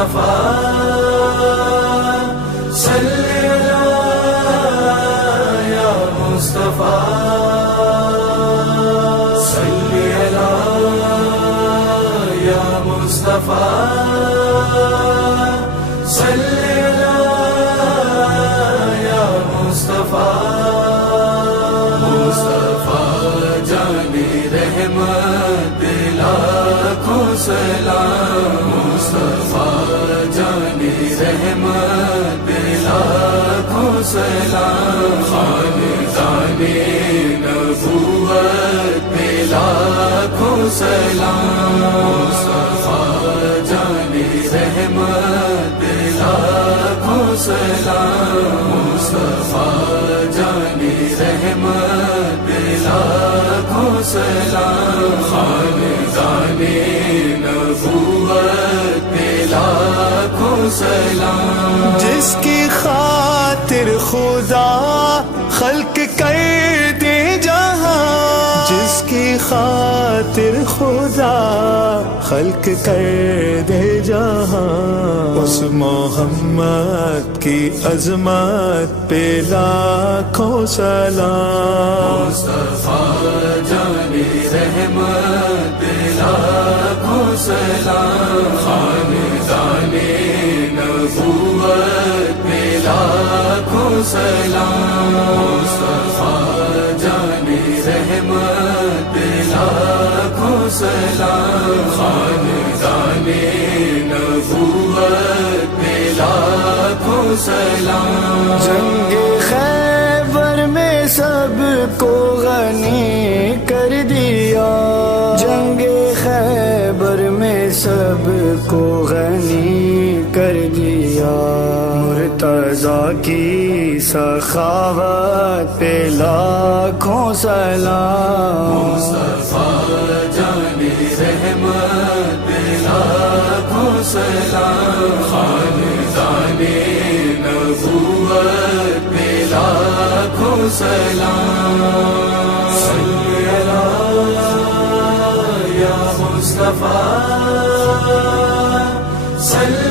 مصطفیٰ صلی علی یا مصطفیٰ صلی علی یا مصطفیٰ صلی علی یا مصطفیٰ جانی رحمت لاکھوں سلام مصطفیٰ جانی رحمت لاکھوں سلام خاندان نبوت پہ لاکھوں سلام مصطفیٰ جانی رحمت لاکھوں سلام مصطفیٰ جانی رحمت لاکھوں سلام خاندان نبوت پہ لاکھوں سلام جس کی خاطر خدا خلق کر دے جہاں جس کی خاطر خدا خلق کر دے جہاں اس محمد کی عظمت پہ لاکھوں سلام مصطفیٰ جانی رحمت لاکھوں سلام خاندان نبوت پہ لاکھوں سلام مصطفیٰ جانی رحمت لاکھوں سلام خاندان نبوت پہ لاکھوں سلام جنگ خیبر میں سب کو غنی کر دیا جنگ خیبر میں سب کو غنی کر دیا مرتضیٰ کی سخاوت پہ لاکھوں سلام مصطفیٰ جانی رحمت لاکھوں سلام خاندان نبوت پہ لاکھوں سلام صلی علی یا مصطفیٰ صلی